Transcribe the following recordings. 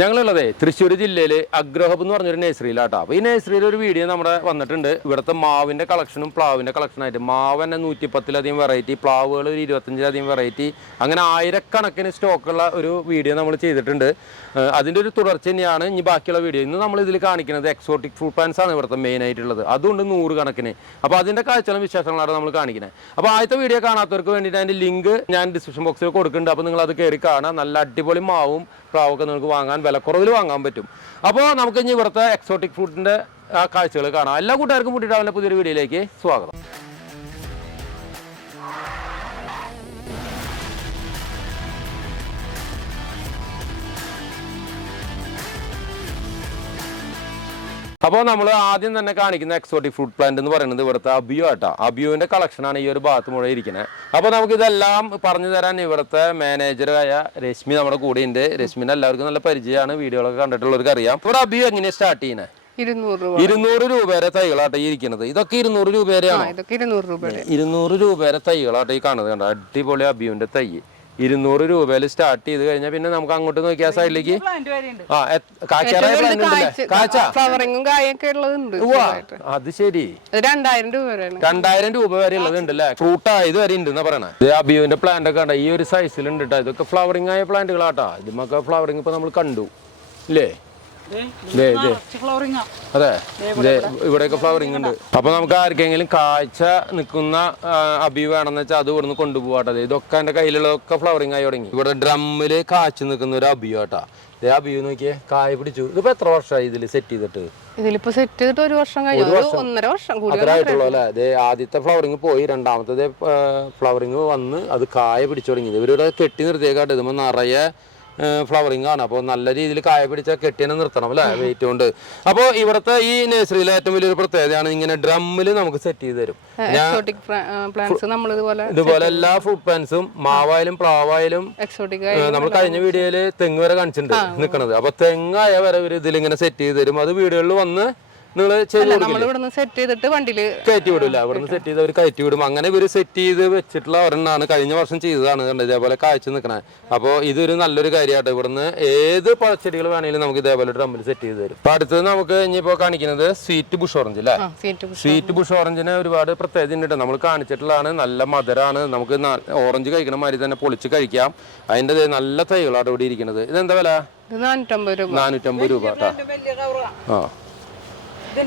ഞങ്ങളുള്ളതേ തൃശ്ശൂർ ജില്ലയിൽ അഗ്രഹബ് എന്ന് പറഞ്ഞൊരു നേഴ്സറിയിലാട്ടോ. അപ്പോൾ ഈ നേഴ്സറിയിൽ ഒരു വീഡിയോ നമ്മുടെ വന്നിട്ടുണ്ട്. ഇവിടുത്തെ മാവിന്റെ കളക്ഷനും പ്ലാവിന്റെ കളക്ഷനായിട്ട് മാവ് തന്നെ നൂറ്റിപ്പത്തിലധികം വെറൈറ്റി പ്ലാവുകൾ ഒരു ഇരുപത്തഞ്ചിലധികം വെറൈറ്റി അങ്ങനെ ആയിരക്കണക്കിന് സ്റ്റോക്കുള്ള ഒരു വീഡിയോ നമ്മൾ ചെയ്തിട്ടുണ്ട്. അതിന്റെ ഒരു തുടർച്ച തന്നെയാണ് ഇനി ബാക്കിയുള്ള വീഡിയോ. ഇന്ന് നമ്മൾ ഇതിൽ കാണിക്കുന്നത് എക്സോട്ടിക് ഫ്രൂട്ട് പ്ലാൻസ് ആണ് ഇവിടുത്തെ മെയിൻ ആയിട്ടുള്ളത്. അതുകൊണ്ട് നൂറ് കണക്കിന് അപ്പോൾ അതിന്റെ കാഴ്ചകളും വിശേഷങ്ങളാണ് നമ്മൾ കാണിക്കുന്നത്. അപ്പോൾ ആദ്യത്തെ വീഡിയോ കാണാത്തവർക്ക് വേണ്ടിയിട്ട് അതിന്റെ ലിങ്ക് ഞാൻ ഡിസ്ക്രിപ്ഷൻ ബോക്സിൽ കൊടുക്കുന്നുണ്ട്. അപ്പോൾ നിങ്ങൾ അത് കയറി കാണാം നല്ല അടിപൊളി മാവും പ്രാവൊക്കെ നിങ്ങൾക്ക് വാങ്ങാൻ വിലക്കുറവിൽ വാങ്ങാൻ പറ്റും. അപ്പോൾ നമുക്ക് ഇനി ഇവിടുത്തെ എക്സോട്ടിക് ഫ്രൂട്ടിന്റെ ആ കാഴ്ചകൾ കാണാം. എല്ലാ കൂട്ടുകാർക്കും കൂട്ടിയിട്ട് അവന്റെ പുതിയൊരു വീഡിയോയിലേക്ക് സ്വാഗതം. അപ്പോൾ നമ്മൾ ആദ്യം തന്നെ കാണിക്കുന്ന എക്സോട്ടിക് ഫ്രൂട്ട് പ്ലാന്റ് എന്ന് പറയുന്നത് ഇവിടുത്തെ അബിയോ ആട്ടോ. അബിയോന്റെ കളക്ഷനാണ് ഈ ഒരു ഭാഗത്ത് മുഴുവൻ ഇരിക്കുന്നത് അപ്പോൾ നമുക്ക് ഇതെല്ലാം പറഞ്ഞു തരാൻ ഇവിടുത്തെ മാനേജറായ രശ്മി നമ്മുടെ കൂടെ ഉണ്ട്. രശ്മിനെ എല്ലാവർക്കും നല്ല പരിചയമാണ്. വീഡിയോകളൊക്കെ കണ്ടിട്ടുള്ളവർക്ക് അറിയാം. ഇവിടെ അബിയോ എങ്ങനെയാണ് സ്റ്റാർട്ട് ചെയ്യുന്നത് ഇരുന്നൂറ് രൂപ. വരെ തൈകളാട്ടോ ഈ ഇരിക്കുന്നത് ഇതൊക്കെ ഇരുന്നൂറ് രൂപ ഇരുന്നൂറ് ഇരുന്നൂറ് രൂപയുടെ തൈകളാട്ടോ ഈ കാണുന്നത് കണ്ടോ? അടിപൊളി അബിയുവിന്റെ തൈ. ഇരുന്നൂറ് രൂപയിൽ സ്റ്റാർട്ട് ചെയ്ത് കഴിഞ്ഞാൽ പിന്നെ നമുക്ക് അങ്ങോട്ട് നോക്കിയാൽ സൈഡിലേക്ക് ആ കാച്ച ഫ്ലവറിങ്ങും കായൊക്കെ ഉള്ളതുണ്ട് ഉവ്വ, അത് ശരി. രണ്ടായിരം രൂപ വരെയാണ്. രണ്ടായിരം രൂപ വരെ ഉള്ളത് ഉണ്ട് അല്ലേ ഫ്രൂട്ട് ആയത് വരെ ഉണ്ട് എന്നാ പറയണേ? ഇത് അബിയുവിന്റെ പ്ലാന്റ് ഒക്കെ ഉണ്ട് ഈ ഒരു സൈസിൽ ഉണ്ട് കേട്ടോ ഇതൊക്കെ ഫ്ലവറിംഗ് ആയ പ്ലാന്റുകളാട്ടാ ഇതുമൊക്കെ ഫ്ലവറിംഗ് ഇപ്പൊ നമ്മൾ കണ്ടു. ഇല്ലേ? ദേ. അതെ. ദേ, ഇവിടെയൊക്കെ ഫ്ലവറിംഗ് ഉണ്ട്. അപ്പൊ നമുക്ക് ആർക്കെങ്കിലും കാഴ്ച നിൽക്കുന്ന അബി വേണമെന്ന് വെച്ചാൽ അത് ഇവിടുന്ന് കൊണ്ടുപോകാട്ടെ ഇതൊക്കെ എന്റെ കയ്യിലുള്ളതൊക്കെ ഫ്ലവറിംഗ് ആയി തുടങ്ങി. ഇവിടെ ഡ്രമ്മിൽ കാച്ചു നിൽക്കുന്ന ഒരു അബിയോ കേട്ടാ ഇതേ അബിയു നോക്കിയേ കായ പിടിച്ചു. ഇതിപ്പോ എത്ര വർഷമായി ഇതിൽ സെറ്റ് ചെയ്തിട്ട്? ഇതിലിപ്പോ സെറ്റ് ചെയ്തിട്ട് ഒരു വർഷം കഴിഞ്ഞു. ഒരു ഒന്നര വർഷം അല്ലേ? അതെ ആദ്യത്തെ ഫ്ലവറിങ് പോയി. രണ്ടാമത്തെ ഫ്ലവറിങ് വന്ന് അത് കായ പിടിച്ചു തുടങ്ങി. ഇവരിവിടെ കെട്ടി നിർത്തിയേക്കാട്ടെ. ഇതുമ്പോ നിറയെ ഫ്ലവറിംഗ് ആണ്. അപ്പോൾ നല്ല രീതിയിൽ കായ പിടിച്ച കെട്ടിനെ നിർത്തണം അല്ലേ? വെയിറ്റ് കൊണ്ട്. അപ്പോൾ ഇവിടുത്തെ ഈ നഴ്സറിയിലെ ഏറ്റവും വലിയൊരു പ്രത്യേകതയാണ് ഇങ്ങനെ ഡ്രമ്മിൽ നമുക്ക് സെറ്റ് ചെയ്ത് തരും. ഇതുപോലെ എല്ലാ ഫുഡ് പ്ലാന്റ്സും മാവായാലും പ്ലാവായാലും നമ്മൾ കഴിഞ്ഞ വീഡിയോയിൽ തെങ്ങ് വരെ കാണിച്ചിട്ടുണ്ട് നിൽക്കുന്നത് അപ്പൊ തെങ്ങായ വരെ ഇവർ ഇതിലിങ്ങനെ സെറ്റ് ചെയ്ത് തരും. അത് വീടുകളിൽ വന്ന് നിങ്ങൾ നമ്മൾ ഇവിടുന്ന് സെറ്റ് ചെയ്തിട്ട് വണ്ടിയിൽ കയറ്റി വിടില്ല അവിടുന്ന് സെറ്റ് ചെയ്ത് അവർ കയറ്റി വിടും. അങ്ങനെ ഇവർ സെറ്റ് ചെയ്ത് വെച്ചിട്ടുള്ള ഒരെണ്ണാണ് കഴിഞ്ഞ വർഷം ചെയ്തതാണ് കണ്ടത് ഇതേപോലെ കാഴ്ച നിൽക്കണേ അപ്പോൾ ഇതൊരു നല്ലൊരു കാര്യമായിട്ട് ഇവിടുന്ന് ഏത് പഴച്ചെടികൾ വേണമെങ്കിലും നമുക്ക് ഇതേപോലെ ഡ്രമ്മിൽ സെറ്റ് ചെയ്ത് തരും. അടുത്തത് നമുക്ക് ഇനിയിപ്പോ കാണിക്കുന്നത് സ്വീറ്റ് ബുഷ് ഓറഞ്ച് അല്ലേ സ്വീറ്റ് ബുഷ് ഓറഞ്ചിന് ഒരുപാട് പ്രത്യേകത ഉണ്ട് നമ്മൾ കാണിച്ചിട്ടുള്ളതാണ്. നല്ല മധുരമാണ് നമുക്ക് ഓറഞ്ച് കഴിക്കണ മാതിരി തന്നെ പൊളിച്ച് കഴിക്കാം. അതിന്റെ നല്ല തൈകളാണ് ഇവിടെ ഇരിക്കുന്നത്. ഇതെന്താ വില? ഇത് നാനൂറ്റമ്പത് രൂപ. നാനൂറ്റമ്പത് രൂപ കേട്ടോ ആ.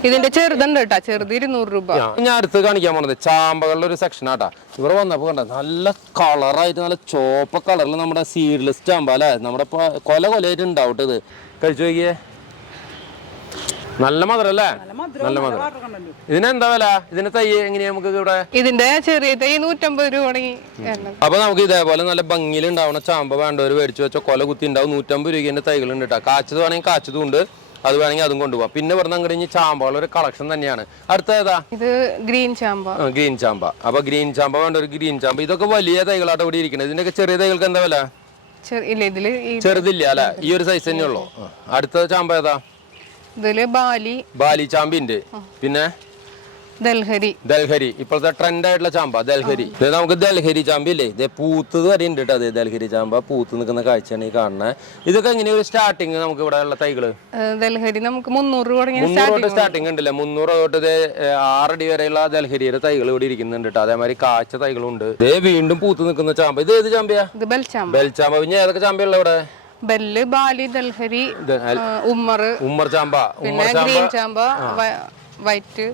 ഇതിന്റെ ചെറുതുണ്ട് കേട്ടാ ചെറുത് ഇരുന്നൂറ് രൂപ. ഞാൻ അടുത്ത് കാണിക്കാൻ പോണത് ചാമ്പകളുടെ ഒരു സെക്ഷൻ ആട്ടാ ഇവിടെ വന്നപ്പോ കണ്ട നല്ല കളറായിട്ട് നല്ല ചോപ്പ കളറിൽ നമ്മുടെ സീഡ്ലെസ് ചാമ്പ അല്ലേ? നമ്മുടെ കൊല കൊലയായിട്ട് ഉണ്ടാവും ഇത്. കഴിച്ചു നോക്കിയേ. നല്ല മധുരം അല്ലേ? നല്ല മധുരം ഇതിനെന്താ വില? ഇതിന്റെ തൈ എങ്ങനെയാ നമുക്ക് ഇവിടെ? ഇതിന്റെ ചെറിയ തൈ നൂറ്റമ്പത് രൂപ തുടങ്ങി അപ്പൊ നമുക്ക് ഇതേപോലെ നല്ല ഭംഗിയിൽ ഉണ്ടാവുന്ന ചാമ്പ വേണ്ടവർ മേടിച്ചു വെച്ച കൊല കുത്തി ഉണ്ടാവും. നൂറ്റമ്പത് രൂപേന്റെ തൈകൾ ഉണ്ട് കേട്ടോ കാച്ചത് വേണമെങ്കിൽ കാച്ചതും ഉണ്ട്. അത് വേണമെങ്കിൽ അതും കൊണ്ടുപോകാം പിന്നെ ഇവിടെ അങ്ങോട്ട് ഇനി ചാമ്പകളുടെ ഒരു കളക്ഷൻ തന്നെയാണ്. അടുത്ത ഏതാ? ഇത് ഗ്രീൻ ചാമ്പ. ഗ്രീൻ ചാമ്പ. അപ്പൊ ഗ്രീൻ ചാമ്പ വേണ്ട ഒരു ഗ്രീൻ ചാമ്പ. ഇതൊക്കെ വലിയ തൈകളായിട്ട് ഇവിടെ ഇരിക്കുന്നത് ഇതിന്റെയൊക്കെ ചെറിയ തൈകൾക്ക് എന്താ വില? ഇതിൽ ചെറുതില്ല അല്ലെ? ഈ ഒരു സൈസ് തന്നെ ഉള്ളു അടുത്ത ചാമ്പ ഏതാ? ഇതിൽ ബാലി. ബാലി ചാമ്പിന്റെ. പിന്നെ? ദൽഹരി. ദൽഹരി. ഇപ്പോഴത്തെ ട്രെൻഡ് ആയിട്ടുള്ള ചാമ്പ ദൽഹരി. ഇത് നമുക്ക് ദൽഹരി ചാമ്പില്ലേ ഇതേ പൂത്തത് വരെ ഉണ്ട് കേട്ടോ അതെ ദൽഹരി ചാമ്പ. പൂത്ത് നിൽക്കുന്ന കാഴ്ചയാണ് ഈ കാണുന്നത് ഇതൊക്കെ എങ്ങനെ ഒരു സ്റ്റാർട്ടിങ് നമുക്ക് ഇവിടെ ഉള്ള തൈകൾ? ദൽഹരി നമുക്ക് മുന്നൂറ് തൊട്ട് സ്റ്റാർട്ടിങ് ഉണ്ടല്ലേ? മുന്നൂറ് തൊട്ട് ആറടി വരെയുള്ള ദൽഹരിയുടെ തൈകൾ ഇവിടെ ഇരിക്കുന്നുണ്ട് കേട്ടോ അതേമാതിരി കാഴ്ച തൈകളുണ്ട്. ഇതേ വീണ്ടും പൂത്ത് നിൽക്കുന്ന ചാമ്പ. ഇത് ഏത് ചാമ്പയാ? ഇത് ബെൽചാമ്പ. ബെൽച്ചാമ്പ പിന്നെ ഏതൊക്കെ ചാമ്പയുള്ള ഇവിടെ? ബെല്ല് ബാലി ദൽഹരി ഉമ്മർ. ഉമ്മർ ചാമ്പ. പിന്നെ ഉമ്മർ ചാമ്പ. ഗ്രീൻ ചാമ്പ വൈറ്റ്.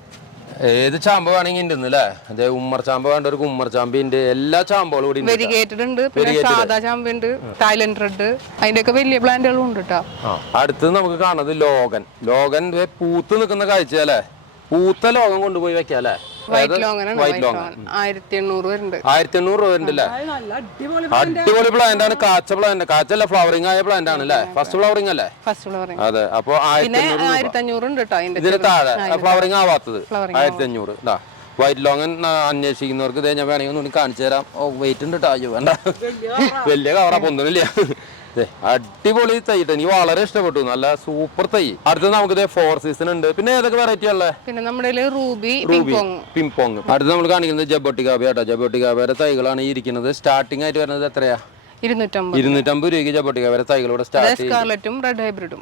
ഏത് ചാമ്പ വേണമെങ്കിൽ ഉണ്ട് അല്ലേ അതെ ഉമ്മർ ചാമ്പ വേണ്ട ഒരു ഉമ്മർ ചാമ്പിന്റെ എല്ലാ ചാമ്പകളും കൂടി. വെരിഗേറ്റഡ് ഉണ്ട് പിന്നെ സാധാ ചാമ്പ ഉണ്ട് തായ്ലൻഡ് റെഡ് അതിന്റെ ഒക്കെ വലിയ പ്ലാന്റുകളും ഉണ്ട് കേട്ടോ അടുത്തത് നമുക്ക് കാണുന്നത് ലോകൻ ലോകൻ പൂത്ത് നിൽക്കുന്ന കാഴ്ച അല്ലേ പൂത്ത ലോകം കൊണ്ടുപോയി വെക്കാം അല്ലേ white white white longan longan ആയിരത്തി എണ്ണൂറ് വരുന്നുണ്ട്. ആയിരത്തി എണ്ണൂറ് രൂപ ഉണ്ടല്ലേ അടിപൊളി പ്ലാന്റ് ആണ്. കാച്ച പ്ലാന്റ് കാച്ചല്ല ഫ്ലവറിംഗ് ആയ പ്ലാന്റ് ആണ് അല്ലേ? ഫസ്റ്റ് ഫ്ലവറിംഗ് അല്ലേ? ഫസ്റ്റ് ഫ്ലവറിങ് അതെ. അപ്പൊ ആയിരത്തി പിന്നെ ആയിരത്തി അഞ്ഞൂറ് ഉണ്ട് കേട്ടോ അതിന്റെ ഇതിന് താഴെ. ഫ്ലവറിംഗ് ആവാത്തത്. ആയിരത്തി അഞ്ഞൂറ് ഇതാ വൈറ്റ് ലോങ്ങൻ അന്വേഷിക്കുന്നവർക്ക് ഇതേ ഞാൻ വേണമെങ്കിൽ കാണിച്ചു തരാം. ഓ വെയിറ്റ് ഉണ്ട് കേട്ടോ അയ്യോ വേണ്ട. വലിയ കവറാ പൊന്നുമില്ല ദേ, അടിപൊളി തൈ. എനിക്ക് വളരെ ഇഷ്ടപ്പെട്ടു. നല്ല സൂപ്പർ തൈ. അടുത്ത നമുക്ക് ഇതേ ഫോർ സീസൺ ഉണ്ട്. പിന്നെ ഏതൊക്കെ വെറൈറ്റി ഉള്ളത് പിന്നെ നമ്മുടെ റൂബി റൂബി പിംപോങ് അടുത്ത് നമ്മൾ കാണിക്കുന്നത് ജബോട്ടിക്കാബ കേട്ടോ. ജബോട്ടിക്കാബയുടെ തൈകളാണ് ഈ ഇരിക്കുന്നത്. സ്റ്റാർട്ടിംഗ് ആയിട്ട് വരുന്നത് എത്രയാ? ഇരുന്നൂറ്റമ്പത് രൂപയ്ക്ക് ജബോട്ടിക്ക വരെ തൈകളോടെ സ്റ്റാർട്ട് ചെയ്യും സ്കാർലറ്റും റെഡ് ഹൈബ്രിഡും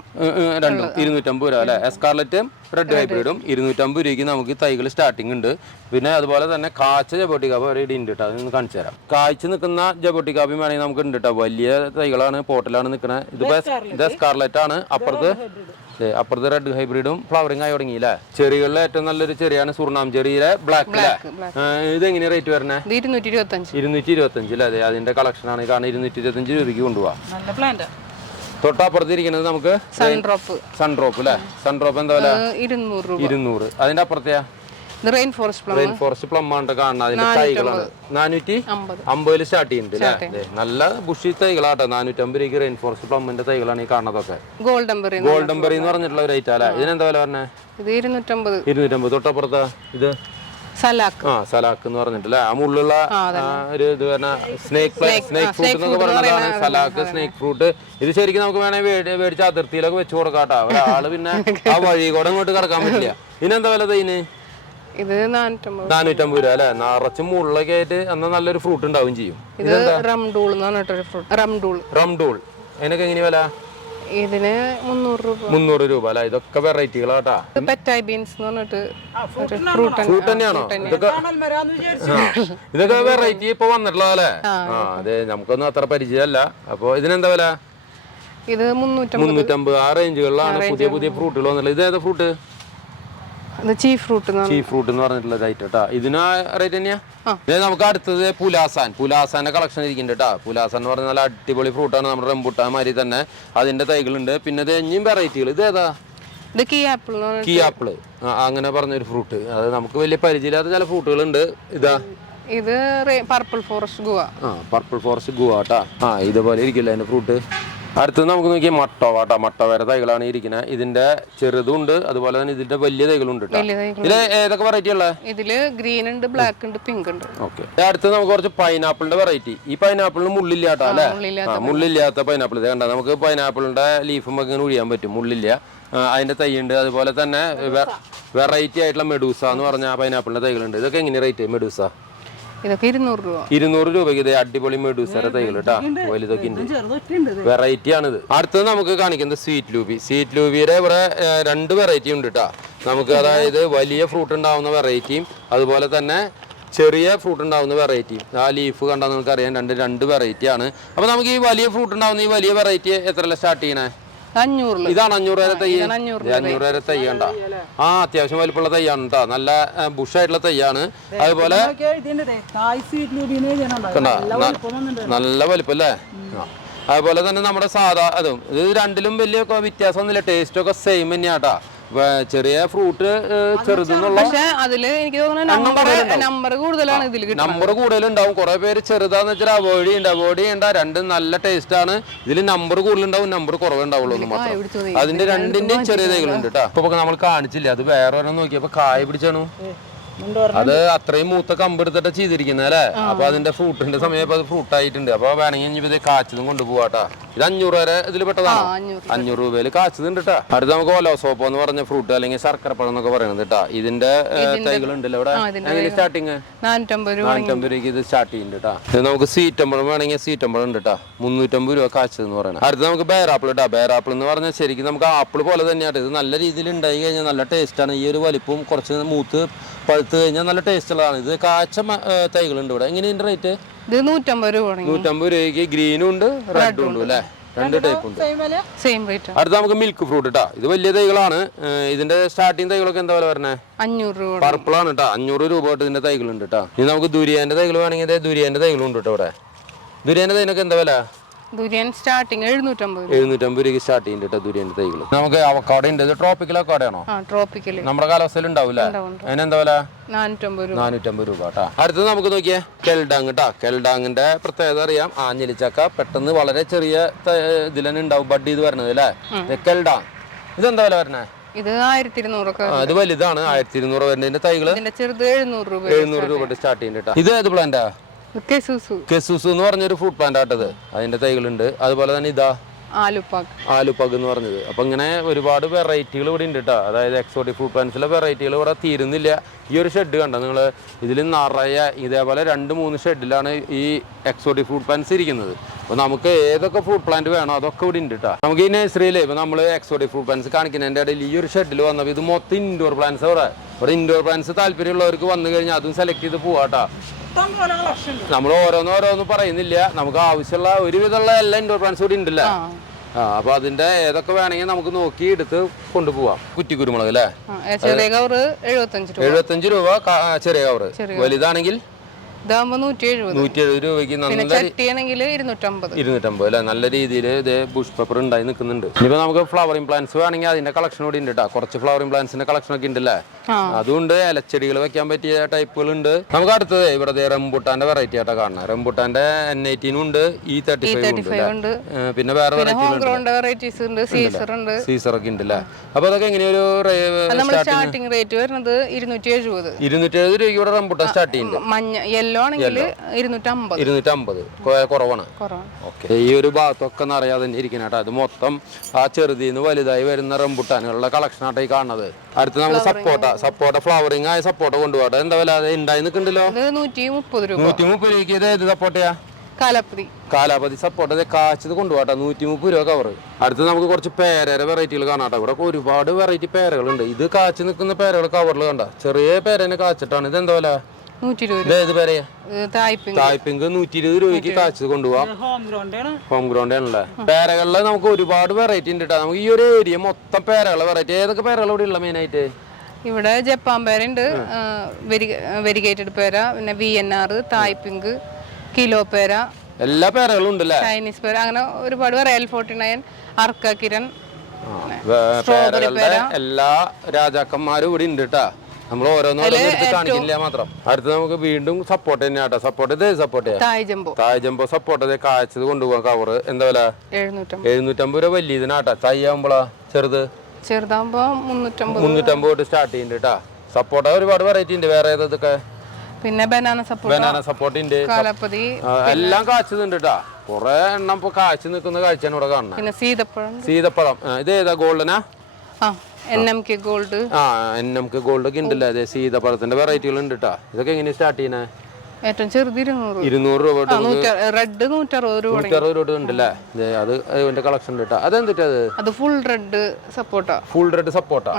രണ്ടും. ഇരുന്നൂറ്റമ്പത് രൂപ അല്ലേ? എസ്കാർലറ്റും റെഡ് ഹൈബ്രിഡും ഇരുന്നൂറ്റമ്പത് രൂപയ്ക്ക് നമുക്ക് തൈകൾ സ്റ്റാർട്ടിംഗ് ഉണ്ട്. പിന്നെ അതുപോലെ തന്നെ കാച്ച ജബോട്ടിക്കാപ്പ് വരെ ഇടി ഉണ്ട് കേട്ടോ അതൊന്ന് കാണിച്ചു തരാം. കാഴ്ച നിൽക്കുന്ന ജബോട്ടിക്കാപ്പി വേണമെങ്കിൽ നമുക്ക് ഉണ്ട് കേട്ടോ വലിയ തൈകളാണ് പോട്ടിലാണ് നിൽക്കുന്നത് ഇതിപ്പോ ഇത് എസ്കാർലറ്റ് ആണ്. അപ്പുറത്ത് അപ്പുറത്ത് റെഡ് ഹൈബ്രിഡും ഫ്ലവറിംഗ് ആയി തുടങ്ങിയില്ലേ? ചെറികളിലെ ഏറ്റവും നല്ലൊരു ചെറിയാണ് സുർണാം ചെറിയിലെ ബ്ലാക്ക് ഇത് എങ്ങനെയാ റേറ്റ് വരണേ ഇരുന്നൂറ്റി ഇരുപത്തി അഞ്ച് ഇരുന്നൂറ്റി ഇരുപത്തഞ്ച് അല്ലേ? അതെ അതിന്റെ കളക്ഷൻ ആണ് കാരണം ഇരുന്നൂറ്റി ഇരുപത്തഞ്ച് രൂപയ്ക്ക് കൊണ്ടുപോവാം. നല്ല പ്ലാന്റ് തൊട്ടപ്പുറത്ത് ഇരിക്കുന്നത് നമുക്ക് സൺഡ്രോപ്പ് സൺഡ്രോപ്പ് അല്ലേ സൺഡ്രോപ്പ് എന്താ വില? ഇരുന്നൂറ്. അതിന്റെ അപ്പുറത്തെയാ? Rain forest plum rain forest plum ആണ് കാണുന്നത്. അതിന്റെ തൈകളാണ്. നാനൂറ്റി അമ്പതിൽ സ്റ്റാർട്ട് ചെയ്യുന്നുണ്ട് അല്ലേ നല്ല ബുഷി തൈകളാട്ടോ. നാനൂറ്റമ്പത് രൂപയ്ക്ക് റെയിൻ ഫോറസ്റ്റ് പ്ലമ്മിന്റെ തൈകളാണ് ഈ കാണുന്നതൊക്കെ. ഗോൾഡൻ ബെറി ഗോൾഡൻ ബെറി എന്ന് പറഞ്ഞിട്ടുള്ള ഒരു ഐറ്റം അല്ലേ? ഇതിനെന്താ വില പറഞ്ഞേ? ഇത് ഇരുന്നൂറ്റമ്പത്. ഇരുന്നൂറ്റമ്പത്. തൊട്ടപ്പുറത്താ ഇത്? സലാക്ക്. ആ സലാക്ക് എന്ന് പറഞ്ഞിട്ടില്ല ആ മുള്ളുള്ള ഒരു ഇത് പറഞ്ഞ സ്നേക്ക് സ്നേക്ക് ഫ്രൂട്ട് എന്നൊക്കെ പറയുന്നതാണ് സലാക്ക് സ്നേക്ക് ഫ്രൂട്ട് ഇത് ശരിക്കും നമുക്ക് വേണമെങ്കിൽ മേടിച്ച അതിർത്തിയിലൊക്കെ വെച്ച് കൊടുക്കാട്ടോ ഒരാൾ പിന്നെ ആ വഴി കൂടെ ഇങ്ങോട്ട് കിടക്കാൻ പറ്റില്ല. ഇതിനെന്താ വില തൈന് ഇത് നാനൂറ്റമ്പത് രൂപ അല്ലെ? നിറച്ചും മുള്ളൊക്കെ ആയിട്ട് എന്നാൽ നല്ലൊരു ഫ്രൂട്ട് ഉണ്ടാവും ചെയ്യും. ഇത് റംഡൂൾ ഫ്രൂട്ട് റംഡൂൾ റംഡൂൾ അതിനൊക്കെ എങ്ങനെ വില? ഇതിന് മുന്നൂറ് രൂപ. മുന്നൂറ് രൂപ അല്ലെ? ഇതൊക്കെ വെറൈറ്റികളാട്ടാ പെറ്റായി ബീൻസ് എന്ന് പറഞ്ഞിട്ട് ഫ്രൂട്ട് തന്നെയാണോ? ഇതൊക്കെ കാണൽ മരാന്ന് വിചാരിച്ചു. ഇതൊക്കെ വെറൈറ്റി ഇപ്പൊ വന്നിട്ടുള്ള അല്ലേ? ആ. അതെ നമുക്കൊന്നും അത്ര പരിചയമല്ല. അപ്പൊ ഇതിനെന്താ വില? ഇത് മുന്നൂറ്റമ്പത്. ആ റേഞ്ചുകളിലാണ് പുതിയ പുതിയ ഫ്രൂട്ടുകൾ വന്നിട്ടുള്ളത്. ഇത് ഏതാ ഫ്രൂട്ട് ചീഫ് ഫ്രൂട്ട് എന്ന് പറഞ്ഞിട്ടുള്ള റേറ്റ് കേട്ടാ ഇതിന് റേറ്റ് തന്നെയാ? നമുക്ക് അടുത്തത് പുലാസാൻ. പുലാസാന്റെ കളക്ഷൻ ഇരിക്കുന്നുണ്ട് കേട്ടോ പുലാസാൻ എന്ന് പറഞ്ഞാൽ അടിപൊളി ഫ്രൂട്ടാണ് നമ്മുടെ റംബുട്ടാൻ മാതിരി തന്നെ. അതിന്റെ തൈകളുണ്ട്. പിന്നെ ഇത് ഇനിയും വെറൈറ്റികൾ ഇത് ഏതാ? കീ ആപ്പിൾ അങ്ങനെ പറഞ്ഞൊരു ഫ്രൂട്ട് അത് നമുക്ക് വലിയ പരിചയമില്ലാത്ത ചില ഫ്രൂട്ടുകളുണ്ട് ഇതാ. ഇത് പർപ്പിൾ ഫോറസ്റ്റ് ഗുവ. ആ പർപ്പിൾ ഫോറസ്റ്റ് ഗുവ ട്ടാ. ആ ഇതുപോലെ ഇരിക്കില്ല അതിന്റെ ഫ്രൂട്ട് അടുത്തത് നമുക്ക് നോക്കിയാൽ മട്ടോവാട്ടാ മട്ടോവര തൈകളാണ് ഇരിക്കുന്നത് ഇതിന്റെ ചെറുതുണ്ട് അതുപോലെ തന്നെ ഇതിന്റെ വലിയ തൈകളുണ്ട് കേട്ടോ ഇതിൽ ഇതിൽ ഏതൊക്കെ വെറൈറ്റി ഉള്ളത് ഇതിൽ ഗ്രീൻ ഉണ്ട് ബ്ലാക്ക് ഉണ്ട് പിങ്ക് ഉണ്ട്. ഓക്കെ. അടുത്ത് നമുക്ക് കുറച്ച് പൈനാപ്പിളിന്റെ വെറൈറ്റി ഈ പൈനാപ്പിളിന് മുള്ളില്ലാട്ടോ അല്ലേ? മുള്ളില്ലാത്ത പൈനാപ്പിൾ ഇത് കണ്ട നമുക്ക് പൈനാപ്പിളിന്റെ ലീഫും ഒക്കെ ഇങ്ങനെ ഒഴിയാൻ പറ്റും. മുള്ളില്ല. അതിന്റെ തൈ ഉണ്ട് അതുപോലെ തന്നെ വെറൈറ്റി ആയിട്ടുള്ള മെഡൂസ എന്ന് പറഞ്ഞ പൈനാപ്പിളിന്റെ തൈകളുണ്ട്. ഇതൊക്കെ എങ്ങനെ റേറ്റ് മെഡൂസ ഇതൊക്കെ ഇരുന്നൂറ് രൂപ. ഇരുന്നൂറ് രൂപയ്ക്ക് ഇത് അടിപൊളി മെഡൂസര തൈകൾ കേട്ടോ വലുതൊക്കെ ഉണ്ട്. വെറൈറ്റി ആണിത്. അടുത്തത് നമുക്ക് കാണിക്കുന്നത് സ്വീറ്റ് ലൂബി. സ്വീറ്റ് ലൂബിയുടെ ഇവിടെ രണ്ട് വെറൈറ്റി ഉണ്ട് കേട്ടോ നമുക്ക് അതായത് വലിയ ഫ്രൂട്ട് ഉണ്ടാവുന്ന വെറൈറ്റിയും അതുപോലെ തന്നെ ചെറിയ ഫ്രൂട്ട് ഉണ്ടാവുന്ന വെറൈറ്റിയും ആ ലീഫ് കണ്ടാൽ നിങ്ങൾക്ക് അറിയാം രണ്ട് രണ്ട് വെറൈറ്റി ആണ്. അപ്പോൾ നമുക്ക് ഈ വലിയ ഫ്രൂട്ട് ഉണ്ടാവുന്ന ഈ വലിയ വെറൈറ്റി എത്രയല്ല സ്റ്റാർട്ട് ചെയ്യണേ? ഇതാണ് അഞ്ഞൂറ് വരെ തൈ അഞ്ഞൂറ് വരെ തൈ കണ്ട. ആ അത്യാവശ്യം വലിപ്പമുള്ള തൈയാണ് കേട്ടോ നല്ല ബുഷായിട്ടുള്ള തൈയാണ് അതുപോലെ? നല്ല വലിപ്പം അല്ലേ. അതുപോലെ തന്നെ നമ്മുടെ സാധാ അതും ഇത് രണ്ടിലും വലിയ വ്യത്യാസം വ്യത്യാസമൊന്നുമില്ല. ടേസ്റ്റ് ഒക്കെ സെയിം തന്നെയാട്ടാ ചെറിയ ഫ്രൂട്ട് ചെറുതെന്നുള്ള പക്ഷേ അതിൽ എനിക്ക് തോന്നുന്നു നമ്പർ കൂടുതലാണ് ഇതിൽ നമ്പർ കൂടുതലുണ്ടാവും. കുറെ പേര് ചെറുതാന്ന് വെച്ചാൽ അവോയ്ഡ് ചെയ്യണ്ട. അവോയ്ഡ് ചെയ്യണ്ട. രണ്ടും നല്ല ടേസ്റ്റ് ആണ്. ഇതിൽ നമ്പർ കൂടുതലുണ്ടാവും. നമ്പർ കുറവുണ്ടാവുള്ളൂ എന്ന് മാത്രം. അതിന്റെ രണ്ടിന്റെയും ചെറിയ തൈകളുണ്ട് കേട്ടോ ഇപ്പൊ നമ്മൾ കാണിച്ചില്ല? അത് വേറെ ഒരെണ്ണം നോക്കിയപ്പോ കായ പിടിച്ചാണു. അത് അത്രയും മൂത്ത കമ്പ് എടുത്തിട്ട് ചെയ്തിരിക്കുന്നത് അല്ലേ? അപ്പൊ അതിന്റെ ഫ്രൂട്ടിന്റെ സമയം ഇപ്പൊ അത് ഫ്രൂട്ട് ആയിട്ടുണ്ട് അപ്പൊ വേണമെങ്കിൽ ഇത് കാച്ചതും കൊണ്ടുപോവാട്ടാ. ഇത് അഞ്ഞൂറ് വരെ ഇതിൽ പെട്ടതാണ്? അഞ്ഞൂറ് രൂപയിൽ രൂപയിൽ കാച്ചതുണ്ട് കേട്ടാ അടുത്ത നമുക്ക് ഒലോസോപ്പോ എന്ന് പറഞ്ഞ ഫ്രൂട്ട് അല്ലെങ്കിൽ ശർക്കരപ്പഴം എന്നൊക്കെ പറയുന്നത് കേട്ടാ ഇതിന്റെ തൈകൾ ഉണ്ടല്ലോ ഇവിടെ? എങ്ങനെ സ്റ്റാർട്ടിങ് നാനൂറ്റമ്പത് രൂപ രൂപയ്ക്ക് ഇത് സ്റ്റാർട്ട് ചെയ്യുന്നുണ്ട് കേട്ടാ ഇത് നമുക്ക് സീറ്റമ്പഴം വേണമെങ്കിൽ സീറ്റമ്പഴം ഉണ്ട് കേട്ടാ മുന്നൂറ്റമ്പത് രൂപ കാച്ചത് എന്ന് പറയുന്നത് അടുത്ത് നമുക്ക് ബേറാപ്പിൾ ഇട്ടാ ബേറാപ്പിൾ എന്ന് പറഞ്ഞാൽ ശരിക്കും നമുക്ക് ആപ്പിൾ പോലെ തന്നെയാണ് ഇത് നല്ല രീതിയിൽ ഉണ്ടായി കഴിഞ്ഞാൽ നല്ല ടേസ്റ്റാണ് ആണ്. ഈ ഒരു വലിപ്പവും കുറച്ച് മൂത്ത് പഴുത്ത് കഴിഞ്ഞാൽ നല്ല ടേസ്റ്റ് ഉള്ളതാണ്. ഇത് കാച്ച തൈകളുണ്ട് ഇവിടെ. എങ്ങനെ ഇതിന്റെ റേറ്റ് ഇത് നൂറ്റമ്പത് രൂപ നൂറ്റമ്പത് രൂപയ്ക്ക് ഗ്രീനും ഉണ്ട് റെഡും ഉണ്ട് അല്ലേ? രണ്ട് ടൈപ്പ് ഉണ്ട്? സെയിം റേറ്റ് അടുത്ത നമുക്ക് മിൽക്ക് ഫ്രൂട്ട് കേട്ടോ ഇത് വലിയ തൈകളാണ്. ഇതിന്റെ സ്റ്റാർട്ടിങ് തൈകളൊക്കെ എന്താ വില പറഞ്ഞേ അഞ്ഞൂറ് രൂപ പർപ്പിൾ ആണ് കേട്ടോ അഞ്ഞൂറ് രൂപ തൊട്ട് ഇതിന്റെ തൈകളുണ്ട് കേട്ടോ ഇനി നമുക്ക് ദുരിയാന്റെ തൈകൾ വേണമെങ്കിൽ ദേ ദുരിയാന്റെ തൈകളുണ്ട് കേട്ടോ ഇവിടെ. ദുരിയാന്റെ തൈനൊക്കെ എന്താ വില? ദുരിയൻ സ്റ്റാർട്ടിങ് എഴുന്നൂറ്റമ്പത് രൂപ. എഴുന്നൂറ്റമ്പത് രൂപയ്ക്ക് സ്റ്റാർട്ട് ചെയ്യുന്നുണ്ട് കേട്ടോ ദുരിയാന്റെ തൈകൾ നമുക്ക് അവക്കാട ഉണ്ട്. ഇത് ട്രോപ്പിക്കൽ അവക്കാട ആണോ? ആ ട്രോപ്പിക്കൽ നമ്മുടെ കാലാവസ്ഥയിൽ ഉണ്ടാവില്ല? അതിനെന്താ വില? നാനൂറ്റമ്പത് രൂപ. നാനൂറ്റമ്പത് രൂപ കേട്ടോ അടുത്തത് നമുക്ക് നോക്കിയേ. കെൽഡാങ് കേട്ടോ കെൽഡാങ്ങിന്റെ പ്രത്യേകത അറിയാം. ആഞ്ഞിലിച്ചക്ക പെട്ടെന്ന് വളരെ ചെറിയ ഇതിൽ തന്നെ ഉണ്ടാവും. ബഡ് ചെയ്ത് വരണത് അല്ലേ? ഇത് കെൽഡാങ്. ഇതെന്താ വില വരണേ? ഇത് ആയിരത്തി ഇരുന്നൂറൊക്കെ ആ, ഇത് വലുതാണ്. ആയിരത്തി ഇരുന്നൂറ് വരുന്നതിന്റെ തൈകൾ ഇതിന്റെ ചെറുത് എഴുന്നൂറ് രൂപ. എഴുന്നൂറ് രൂപ സ്റ്റാർട്ട് ചെയ്യുന്നുണ്ട് ഇത് ഏത് പ്ലാന്റാ കെസൂസു എന്ന് പറഞ്ഞൊരു ഫുഡ് പ്ലാന്റ് ആട്ടത് അതിന്റെ തൈകളുണ്ട്. അതുപോലെ തന്നെ ഇതാ ആലുപ്പാക്ക്. എന്ന് പറഞ്ഞത്. അപ്പൊ ഇങ്ങനെ ഒരുപാട് വെറൈറ്റികൾ ഇവിടെ ഉണ്ട് കേട്ടോ അതായത് എക്സോട്ടിക് ഫ്രൂട്ട് പ്ലാന്റ്സിലെ വെറൈറ്റികൾ ഇവിടെ തീരുന്നില്ല. ഈ ഒരു ഷെഡ് കണ്ടോ നിങ്ങൾ? ഇതിൽ നിറയെ ഇതേപോലെ രണ്ട് മൂന്ന് ഷെഡിലാണ് ഈ എക്സോട്ടിക് ഫ്രൂട്ട് പ്ലാന്റ്സ് ഇരിക്കുന്നത്. അപ്പോൾ നമുക്ക് ഏതൊക്കെ ഫ്രൂട്ട് പ്ലാന്റ് വേണോ അതൊക്കെ ഇവിടെ ഉണ്ട് കേട്ടോ നമുക്ക് ഈ നഴ്സറിയിൽ ഇപ്പോൾ നമ്മൾ എക്സോട്ടിക് ഫ്രൂട്ട് പ്ലാന്റ്സ് കാണിക്കുന്നതിന്റെ ഇടയിൽ ഈ ഒരു ഷെഡിൽ വന്നപ്പോൾ ഇത് മൊത്തം ഇൻഡോർ പ്ലാന്റ്സ് ഇവിടെ. ഇവിടെ ഇൻഡോർ പ്ലാന്റ്സ് താല്പര്യമുള്ളവർക്ക് വന്നു കഴിഞ്ഞാൽ അതും സെലക്ട് ചെയ്ത് പോവാട്ടോ നമ്മൾ ഓരോന്നോരോന്ന് ഓരോന്ന് പറയുന്നില്ല. നമുക്ക് ആവശ്യമുള്ള ഒരുവിധമുള്ള എല്ലാ ഇൻഡോർ പ്ലാന്റ്സ് കൂടി ഉണ്ടല്ല? അപ്പൊ അതിന്റെ ഏതൊക്കെ വേണമെങ്കിൽ നമുക്ക് നോക്കി എടുത്ത് കൊണ്ടുപോവാം. കുറ്റി കുരുമുളക് അല്ലേ എഴുപത്തഞ്ച് രൂപ. ചെറിയ കവറ് വലുതാണെങ്കിൽ നൂറ്റി എഴുപത് നൂറ്റി രൂപയ്ക്ക് നല്ല ചട്ടിയാണെങ്കിൽ ഇരുന്നൂറ്റമ്പത്. ഇരുന്നൂറ്റമ്പത് അല്ലേ? നല്ല രീതിയിൽ ഇതേ ബുഷ് പേപ്പർ ഉണ്ടായി നിൽക്കുന്നുണ്ട് ഇനിയിപ്പോ നമുക്ക് ഫ്ലവറിംഗ് പ്ലാന്റ്സ് വേണമെങ്കിൽ അതിന്റെ കളക്ഷൻ കൂടി ഉണ്ട് കേട്ടോ കുറച്ച് ഫ്ലവറിംഗ് പ്ലാന്റ്സിന്റെ കളക്ഷൻ ഒക്കെ ഉണ്ടല്ലേ. അതുകൊണ്ട് ഇലച്ചെടികൾ വെക്കാൻ പറ്റിയ ടൈപ്പുകൾ ഉണ്ട് നമുക്ക് അടുത്തത് ഇവിടെ റംബുട്ടാന്റെ വെറൈറ്റി ആയിട്ട് കാണുന്നത് റംബുട്ടാന്റെ എൻ എയ്റ്റീനും ഉണ്ട് ഇ തേർട്ടി ഫൈവ് ഉണ്ട്. പിന്നെ വേറെ വെറൈറ്റീസ് ഉണ്ട്. സീസർ ഉണ്ട്. സീസർ ഒക്കെ ഉണ്ട് അല്ലേ അപ്പൊ അതൊക്കെ എങ്ങനെയൊരു ഒരു സ്റ്റാർട്ടിംഗ് റേറ്റ് വരുന്നത് ഇരുന്നൂറ്റി എഴുപത് ഇരുന്നൂറ്റി എഴുപത് രൂപയ്ക്ക് ഇവിടെ റംബുട്ടാൻ സ്റ്റാർട്ട് ചെയ്യുന്നുണ്ട്. മഞ്ഞ യെല്ലോ ആണെങ്കിൽ ഇരുന്നൂറ്റമ്പത്. ഇരുന്നൂറ്റമ്പത്. കുറവാണ്. ഈ ഒരു ഭാഗത്തൊക്കെ നിറയാതെ തന്നെ ഇരിക്കണം കേട്ടോ. അത് മൊത്തം ആ ചെറുതിൽ നിന്ന് വലുതായി വരുന്ന റംബുട്ടാനുകളുടെ കളക്ഷൻ ആട്ടെ ഈ കാണുന്നത്. അടുത്ത് നമുക്ക് സപ്പോട്ട സപ്പോട്ട ഫ്ലവറിങ് ആയ സപ്പോർട്ട കൊണ്ടുപോകട്ടെ. എന്താ വില? അത് ഉണ്ടായി നിൽക്കണ്ടല്ലോ? നൂറ്റി മുപ്പത് രൂപ. നൂറ്റി മുപ്പത് രൂപയ്ക്ക് ഇത് ഏത് സപ്പോട്ടയാ? കാലപ്പതി. കാലാപതി സപ്പോർട്ട് കാച്ചത് കൊണ്ടുപോകട്ടെ. നൂറ്റി മുപ്പത് രൂപ കവർ അടുത്ത് നമുക്ക് കുറച്ച് പേരയുടെ വെറൈറ്റികൾ കാണാട്ടോ ഇവിടെ ഒരുപാട് വെറൈറ്റി പേരകളുണ്ട്. ഇത് കാച്ചു നിൽക്കുന്ന പേരകൾ കവറിൽ കണ്ട? ചെറിയ പേരനെ കാച്ചിട്ടാണ്. ഇത് എന്താ നൂറ്റി ഇരുപത് തായ്പിങ്ക്. നൂറ്റി ഇരുപത് രൂപയ്ക്ക് കാച്ചത് കൊണ്ടുപോവാം. ഹോം ഗ്രൗണ്ട് ആണ്. ഹോം ഗ്രൗണ്ട് ആണല്ലേ? പേരകളിൽ നമുക്ക് ഒരുപാട് വെറൈറ്റി ഉണ്ട് കേട്ടോ നമുക്ക് ഈ ഒരു ഏരിയ മൊത്തം പേരകളെ വെറൈറ്റി ഏതൊക്കെ പേരകൾ ഇവിടെ ഉള്ള മെയിൻ ആയിട്ട്? ഇവിടെ ജപ്പാൻ പേരുണ്ട്. വെരിഗേറ്റഡ് പേര. പിന്നെ V N R Thai pink kilo പേര. എല്ലാ പേരകളും ഉണ്ടല്ലേ ചൈനീസ് പേര. അങ്ങനെ ഒരുപാട് പേര്. L forty nine Arka Kiran എല്ലാ രാജാക്കന്മാരും ഇവിടെ ഉണ്ട് കേട്ടാ നമ്മൾ ഓരോന്നും കാണിക്കില്ല മാത്രം. അടുത്ത് നമുക്ക് വീണ്ടും സപ്പോർട്ട് തന്നെ ആട്ടോ. സപ്പോർട്ട് ഇത് സപ്പോർട്ട് ചെയ്യാം. തായ് ജംബോ തായ് ജമ്പോ സപ്പോർട്ട് ഇത് കാഴ്ചത് കൊണ്ടുപോകാൻ കവറ് എന്താ വില? എഴുന്നൂറ്റമ്പത്. രൂപ വലിയ ഇതിനാട്ടാ. തൈ ആകുമ്പോളാ ചെറുത്. ചെറുതാകുമ്പോ മുന്നൂറ്റമ്പത്. തൊട്ട് സ്റ്റാർട്ട് ചെയ്യുന്നുണ്ട് കേട്ടാ സപ്പോർട്ട ഒരുപാട് വെറൈറ്റി ഉണ്ട്. വേറെ ഏതൊക്കെ പിന്നെ ബനാന സപ്പോർട്ട് ബനാന സപ്പോർട്ട് ഉണ്ട്. കാലപ്പതി എല്ലാം കാച്ചുന്നുണ്ട് കേട്ടാ കൊറേ എണ്ണം ഇപ്പൊ കാച്ചു നിൽക്കുന്ന കാഴ്ചയാണ് ഇവിടെ കാണുന്നത്. പിന്നെ സീതപ്പഴം. സീതപ്പഴം. ഇത് ഏതാ? ഗോൾഡനാ ആ. എൻ എം കെ ഗോൾഡ് ആ നമുക്ക് ഗോൾഡ് ഒക്കെ ഉണ്ടല്ലോ? അതെ സീതപ്പഴത്തിന്റെ വെറൈറ്റികൾ ഉണ്ട് കേട്ടാ ഇതൊക്കെ എങ്ങനെയാ സ്റ്റാർട്ട് ചെയ്യണേ? ഏറ്റവും ചെറുത് ഇരുന്നൂറ് ഇരുന്നൂറ് രൂപ റെഡ് നൂറ്ററുപത് രൂപ നൂറ്റി അറുപത് രൂപ ഉണ്ടല്ലേ? അത് അതിന്റെ കളക്ഷൻ ഉണ്ട് അതെന്തിട്ടാ അത്? അത് ഫുൾ റെഡ് സപ്പോർട്ടാ ഫുൾ റെഡ് സപ്പോർട്ടാ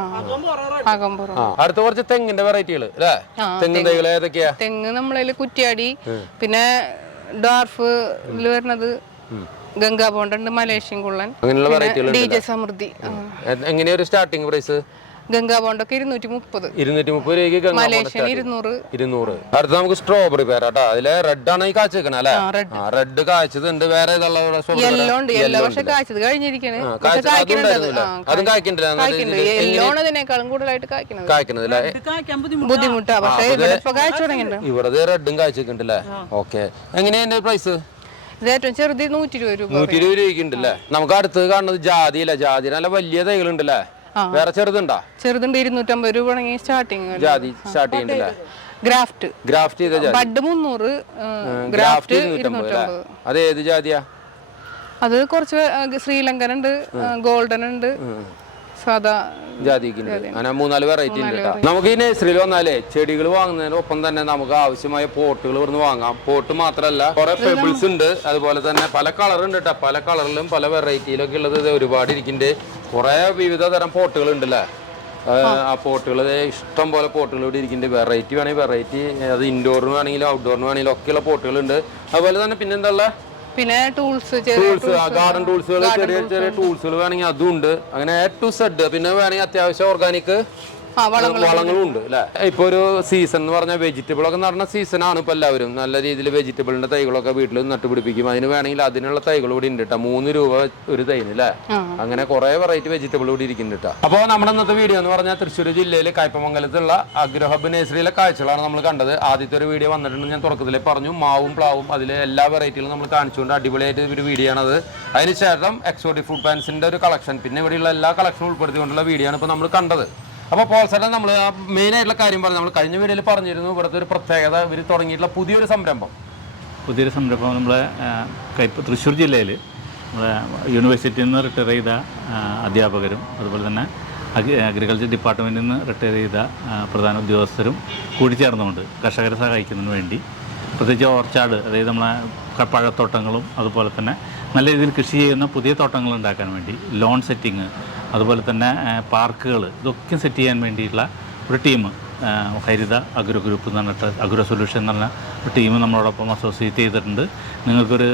അടുത്ത കുറച്ച് തെങ്ങിന്റെ വെറൈറ്റികൾ അല്ലേ? തെങ്ങിൻ തൈകൾ ഏതൊക്കെയാ? തെങ്ങ് നമ്മളതിൽ കുറ്റിയാടി പിന്നെ ഡാർഫ് വരുന്നത് ഗംഗാ ബോണ്ടുണ്ട് മലേഷ്യൻ കുള്ളൻ അങ്ങനെയുള്ള ഡി ജെ സമൃദ്ധി. എങ്ങനെയാ ഒരു സ്റ്റാർട്ടിംഗ് പ്രൈസ് ഗംഗാ ബോണ്ടൊക്കെ ഇരുന്നൂറ്റി മുപ്പത് ഇരുന്നൂറ്റി മുപ്പത് രൂപയ്ക്ക് ഗംഗാ മലേഷ്യൻ ഇരുന്നൂറ്. ഇരുന്നൂറ്. അടുത്ത നമുക്ക് സ്ട്രോബെറി പേരാട്ടോ അതിലെ റെഡ് ആണ് ഈ അല്ലെ? ആ റെഡ് കാഴ്ചതുണ്ട് വേറെ ഏതുള്ള ഇവിടെ strawberry യെല്ലോ ഉണ്ട് യെല്ലോ പക്ഷെ കായ്ച്ചത് കഴിഞ്ഞിരിക്കണേ. ആ, പക്ഷെ കാഴ്ച- അതും കായ്ക്കുന്നുണ്ട് അത്. ഉണ്ടായിരുന്നില്ല. ആ, അതും കായ്ക്കുന്നില്ല കായ്ക്കുന്നുണ്ട് യെല്ലോ ആണ് ഇതിനേക്കാളും കൂടുതലായിട്ട് കായ്ക്കുന്നത് കായ്ക്കണത് അല്ലേ? ഇത് കായ്ക്കാൻ ബുദ്ധിമുട്ട്. ബുദ്ധിമുട്ടാ. പക്ഷേ ഇവിടെ ഇപ്പൊ കായ്ച്ചു തുടങ്ങിയിട്ടുണ്ട്. ഇവിടെ റെഡും കാഴ്ച വെക്കുന്നുണ്ടല്ലേ ഓക്കെ എങ്ങനെയാ എന്റെ പ്രൈസ് ഇത് ഏറ്റവും ചെറുത് നൂറ്റി ഇരുപത് രൂപ നൂറ്റി ഇരുപത് രൂപയ്ക്ക് ഉണ്ടല്ലേ നമുക്ക് അടുത്ത് കാണുന്നത് ജാതിയില്ല? ജാതി നല്ല വലിയ തൈകളുണ്ടല്ലേ? വേറെ ചെറുതുണ്ടാ? ചെറുതുണ്ട് ഇരുന്നൂറ്റമ്പത് രൂപ ആണെങ്കിൽ സ്റ്റാർട്ടിങ് ജാതി സ്റ്റാർട്ട് ഗ്രാഫ്റ്റ് ഗ്രാഫ്റ്റ് ജാതി. ബഡ് മുന്നൂറ് ഗ്രാഫ്റ്റ് ഗ്രാഫ്റ്റ് ഇരുന്നൂറ്റമ്പത് അത് ഏത് ജാതിയാ? അത് കുറച്ച് ശ്രീലങ്കൻ ഉണ്ട് ഗോൾഡൻ ഉണ്ട് സാധാ ജാതിക്കുണ്ട് അങ്ങനെ മൂന്നാൽ വെറൈറ്റി ഉണ്ട് കേട്ടോ. നമുക്ക് ഈ നഴ്സറിയിൽ വന്നാലേ ചെടികൾ വാങ്ങുന്നതിനൊപ്പം തന്നെ നമുക്ക് ആവശ്യമായ പോട്ടുകൾ ഇവിടുന്ന് വാങ്ങാം. പോട്ട് മാത്രമല്ല കുറെ പെബിൾസ് ഉണ്ട്. അതുപോലെ തന്നെ പല കളർ ഉണ്ട് കേട്ടോ. പല കളറിലും പല വെറൈറ്റിയിലൊക്കെ ഉള്ളത് ഒരുപാട് ഇരിക്കുന്നുണ്ട്. കുറെ വിവിധ തരം പോട്ടുകൾ ഉണ്ടല്ലേ? ആ. പോട്ടുകൾ ഇഷ്ടം പോലെ പോട്ടുകൾ ഇവിടെ ഇരിക്കുന്നുണ്ട്. വെറൈറ്റി വേണമെങ്കിൽ വെറൈറ്റി അത് ഇൻഡോറിന് വേണമെങ്കിലും ഔട്ട്ഡോറിന് വേണമെങ്കിലും ഒക്കെയുള്ള പോട്ടുകൾ ഉണ്ട് അതുപോലെ തന്നെ പിന്നെന്താ പിന്നെ ടൂൾസ് ടൂൾസ് ഗാർഡൻ ടൂൾസുകൾ ചെറിയ ചെറിയ ടൂൾസുകൾ വേണമെങ്കിൽ അതും ഉണ്ട് അങ്ങനെ എ ടു സെഡ് പിന്നെ വേണമെങ്കിൽ അത്യാവശ്യം ഓർഗാനിക് വളങ്ങളും ഉണ്ട്. അല്ലെ? ഇപ്പൊ ഒരു സീസൺ എന്ന് പറഞ്ഞാൽ വെജിറ്റബിൾ ഒക്കെ നടന്ന സീസൺ ആണ് ഇപ്പൊ എല്ലാവരും. നല്ല രീതിയിൽ വെജിറ്റബിളിന്റെ തൈകളൊക്കെ വീട്ടിൽ നട്ടുപിടിപ്പിക്കും അതിന് വേണമെങ്കിൽ അതിനുള്ള തൈകൾ ഇവിടെ ഉണ്ട് കേട്ടോ മൂന്ന് രൂപ ഒരു തൈന് അല്ലേ? അങ്ങനെ കുറെ വെറൈറ്റി വെജിറ്റബിൾ കൂടി ഇരിക്കുന്നുണ്ട് കേട്ടോ അപ്പോൾ നമ്മുടെ ഇന്നത്തെ വീഡിയോ എന്ന് പറഞ്ഞാൽ തൃശ്ശൂർ ജില്ലയിലെ കയ്പമംഗലത്തുള്ള അഗ്രഹബ് നേഴ്സറിയിലെ കാഴ്ചകളാണ് നമ്മൾ കണ്ടത്. ആദ്യത്തെ ഒരു വീഡിയോ വന്നിട്ടുണ്ട് ഞാൻ തുടക്കത്തിലേ പറഞ്ഞു. മാവും പ്ലാവും അതിലെ എല്ലാ വെറൈറ്റികളും നമ്മൾ കാണിച്ചുകൊണ്ട് അടിപൊളിയായിട്ട് ഒരു വീഡിയോ ആണത്. അതിനുശേഷം എക്സോട്ടിക് ഫുഡ് പാൻസിന്റെ ഒരു കളക്ഷൻ പിന്നെ ഇവിടെയുള്ള എല്ലാ കളക്ഷനും ഉൾപ്പെടുത്തിക്കൊണ്ടുള്ള വീഡിയോ ആണ് ഇപ്പോൾ നമ്മൾ കണ്ടത്. അപ്പോൾ പോൾസേട്ടൻ നമ്മൾ മെയിൻ ആയിട്ടുള്ള കാര്യം പറഞ്ഞു നമ്മൾ കഴിഞ്ഞ വീഡിയോയിൽ പറഞ്ഞിരുന്നു ഇവിടുത്തെ ഒരു പ്രത്യേകത ഇവർ തുടങ്ങിയിട്ടുള്ള പുതിയൊരു സംരംഭം. പുതിയൊരു സംരംഭം നമ്മളെ തൃശ്ശൂർ ജില്ലയിൽ നമ്മളെ യൂണിവേഴ്സിറ്റിയിൽ നിന്ന് റിട്ടയർ ചെയ്ത അധ്യാപകരും അതുപോലെ തന്നെ അഗ്രി അഗ്രികൾച്ചർ ഡിപ്പാർട്ട്മെന്റിൽ നിന്ന് റിട്ടയർ ചെയ്ത പ്രധാന ഉദ്യോഗസ്ഥരും കൂടിച്ചേർന്നുകൊണ്ട് കർഷകരെ സഹായിക്കുന്നതിന് വേണ്ടി പ്രത്യേകിച്ച് ഓർച്ചാട് അതായത് നമ്മളെ പഴത്തോട്ടങ്ങളും അതുപോലെ തന്നെ നല്ല രീതിയിൽ കൃഷി ചെയ്യുന്ന പുതിയ തോട്ടങ്ങൾ ഉണ്ടാക്കാൻ വേണ്ടി ലോൺ സെറ്റിങ് അതുപോലെ തന്നെ പാർക്കുകൾ ഇതൊക്കെ സെറ്റ് ചെയ്യാൻ വേണ്ടിയിട്ടുള്ള ഒരു ടീം ഹരിത അഗ്രോ ഗ്രൂപ്പ് എന്ന് പറഞ്ഞിട്ട് അഗ്രോ സൊല്യൂഷൻ എന്ന് പറഞ്ഞ ഒരു ടീം നമ്മളോടൊപ്പം അസോസിയേറ്റ് ചെയ്തിട്ടുണ്ട്. നിങ്ങൾക്കൊരു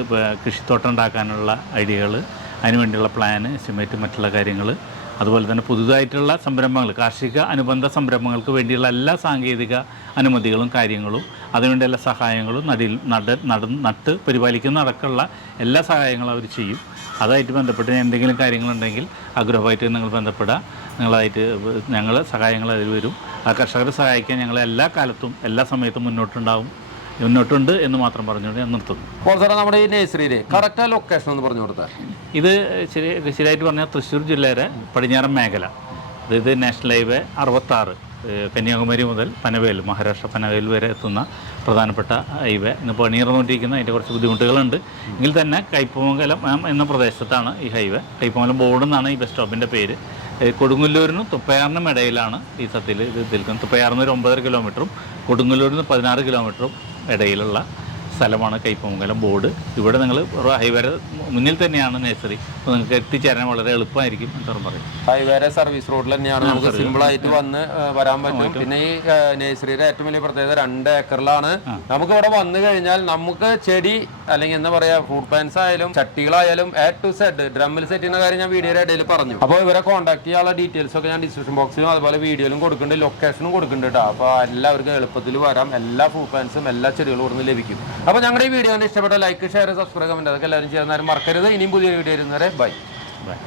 കൃഷിത്തോട്ടം ഉണ്ടാക്കാനുള്ള ഐഡിയകൾ അതിനുവേണ്ടിയുള്ള പ്ലാന് എസ്റ്റിമേറ്റ് മറ്റുള്ള കാര്യങ്ങൾ അതുപോലെ തന്നെ പുതുതായിട്ടുള്ള സംരംഭങ്ങൾ കാർഷിക അനുബന്ധ സംരംഭങ്ങൾക്ക് വേണ്ടിയുള്ള എല്ലാ സാങ്കേതിക അനുമതികളും കാര്യങ്ങളും അതിനുവേണ്ടി എല്ലാ സഹായങ്ങളും നട നട നട്ട് പരിപാലിക്കുന്ന അടക്കമുള്ള എല്ലാ സഹായങ്ങളും അവർ ചെയ്യും. അതായിട്ട് ബന്ധപ്പെട്ട് എന്തെങ്കിലും കാര്യങ്ങളുണ്ടെങ്കിൽ അഗ്രഹമായിട്ട് നിങ്ങൾ ബന്ധപ്പെടുക നിങ്ങളായിട്ട് ഞങ്ങൾ സഹായങ്ങൾ അതിൽ വരും. ആ കർഷകരെ സഹായിക്കാൻ ഞങ്ങൾ എല്ലാ കാലത്തും എല്ലാ സമയത്തും മുന്നോട്ടുണ്ടാവും. മുന്നോട്ടുണ്ട് എന്ന് മാത്രം പറഞ്ഞുകൊണ്ട് ഞാൻ നിർത്തുന്നു. നമ്മുടെ ഈ നഴ്സറിയിലെ കറക്റ്റ് ലൊക്കേഷൻ ഒന്ന് പറഞ്ഞു കൊടുത്താൽ ഇത് ശരി ശരിയായിട്ട് പറഞ്ഞാൽ തൃശ്ശൂർ ജില്ലയുടെ പടിഞ്ഞാറൻ മേഖല. അതായത് നാഷണൽ ഹൈവേ അറുപത്താറ്. കന്യാകുമാരി മുതൽ പനവേൽ മഹാരാഷ്ട്ര പനവേൽ വരെ എത്തുന്ന പ്രധാനപ്പെട്ട ഹൈവേ. ഇന്ന് പണിയിറന്നുകൊണ്ടിരിക്കുന്ന അതിന്റെ കുറച്ച് ബുദ്ധിമുട്ടുകളുണ്ട്. എങ്കിൽ തന്നെ കൈപ്പമംഗലം എന്ന പ്രദേശത്താണ് ഈ ഹൈവേ. കൈപ്പമംഗലം ബോർഡ് എന്നാണ് ഈ ബസ് സ്റ്റോപ്പിന്റെ പേര്. കൊടുങ്ങല്ലൂരിനും തുപ്പയാറിനും ഇടയിലാണ് ഈ സത്യത്തിൽ ഇത് നിൽക്കുന്നത്. തുപ്പയാറിന് ഒരു ഒമ്പതര കിലോമീറ്ററും കൊടുങ്ങല്ലൂരിന് പതിനാറ് കിലോമീറ്ററും ഇടയിലുള്ള സ്ഥലമാണ് കൈപ്പമംഗലം ബോർഡ്. ഇവിടെ നിങ്ങൾ ഹൈവേര മുന്നിൽ തന്നെയാണ് നഴ്സറി. അപ്പോൾ നിങ്ങൾക്ക് എത്തിച്ചേരാൻ വളരെ എളുപ്പമായിരിക്കും എന്ന് പറയും. ഹൈവേര സർവീസ് റോഡിൽ തന്നെയാണ് നമുക്ക് സിമ്പിൾ ആയിട്ട് വന്ന് വരാൻ പറ്റും. പിന്നെ ഈ നേഴ്സറിയുടെ ഏറ്റവും വലിയ പ്രത്യേകത രണ്ട് ഏക്കറിലാണ്. നമുക്ക് ഇവിടെ വന്നു കഴിഞ്ഞാൽ നമുക്ക് ചെടി അല്ലെങ്കിൽ എന്താ പറയാ ഫ്രൂട്ട് പ്ലാൻസ് ആയാലും ചട്ടികളായാലും എ ടു സെഡ് ഡ്രമ്മിൽ സെറ്റ് ചെയ്യുന്ന കാര്യം ഞാൻ വീഡിയോ ഇടയിൽ പറഞ്ഞു. അപ്പോൾ ഇവരെ കോൺടാക്ട് ചെയ്യാനുള്ള ഡീറ്റെയിൽസ് ഒക്കെ ഞാൻ ഡിസ്ക്രിപ്ഷൻ ബോക്സിലും അതുപോലെ വീഡിയോയിലും കൊടുക്കുന്നുണ്ട്. ലൊക്കേഷനും കൊടുക്കുന്നുണ്ട് കേട്ടോ അപ്പോൾ എല്ലാവർക്കും എളുപ്പത്തിൽ വരാം. എല്ലാ ഫ്രൂട്ട് പ്ലാൻസും എല്ലാ ചെടികളും ഇവിടുന്ന് ലഭിക്കും. അപ്പോൾ ഞങ്ങളുടെ ഈ വീഡിയോ ഇഷ്ടപ്പെട്ട ലൈക്ക് ഷെയർ സബ്സ്ക്രൈബ് കമന്റ് അതൊക്കെ എല്ലാവരും ചെയ്യാൻ മറക്കരുത്. ഇനിയും പുതിയ വീഡിയോ വരുന്നവരെ ബൈ ബൈ